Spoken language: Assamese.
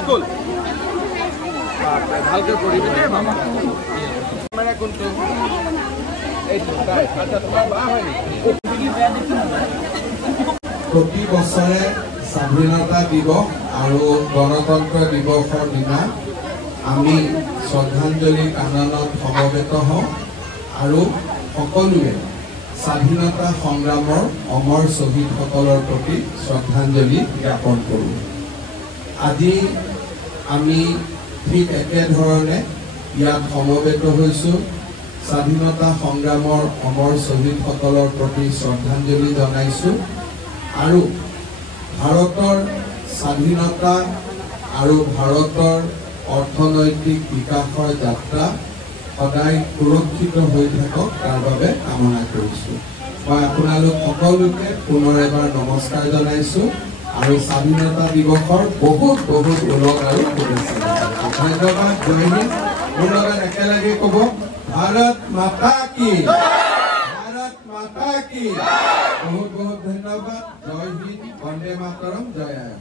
স্কুল ভালকে পড়িবি দে মামা মানে কোনটো আচ্ছা তোমাৰ বা হয়নি প্ৰতি বছৰে স্বাধীনতা দিবস আৰু গণতন্ত্ৰ দিৱসৰ দিনা আমি শ্ৰদ্ধাঞ্জলি কাননত সমবেত হওঁ আৰু সকলোৱে স্বাধীনতা সংগ্ৰামৰ অমৰ শ্বহীদসকলৰ প্ৰতি শ্ৰদ্ধাঞ্জলি জ্ঞাপন কৰোঁ। আজি আমি ঠিক একেধৰণে ইয়াত সমবেত হৈছোঁ স্বাধীনতা সংগ্ৰামৰ অমৰ শ্বহীদসকলৰ প্ৰতি শ্ৰদ্ধাঞ্জলি জনাইছোঁ আৰু ভাৰতৰ স্বাধীনতা আৰু ভাৰতৰ অৰ্থনৈতিক বিকাশৰ যাত্ৰা সদায় সুৰক্ষিত হৈ থাকক তাৰ বাবে কামনা কৰিছোঁ। মই আপোনালোক সকলোকে পুনৰ এবাৰ নমস্কাৰ জনাইছোঁ আৰু স্বাধীনতা দিৱসৰ বহুত বহুত ওলগ আৰু শুভেচ্ছা জনাইছোঁ। ধন্যবাদ। জয় হিন্দ। মোৰ লগত একেলগে ক'ব ভাৰত মাতা কি, ভাৰত মাতা কি। বহুত বহুত ধন্যবাদ। জয় হিন্দ, বন্দে মাতৰম, জয় আই।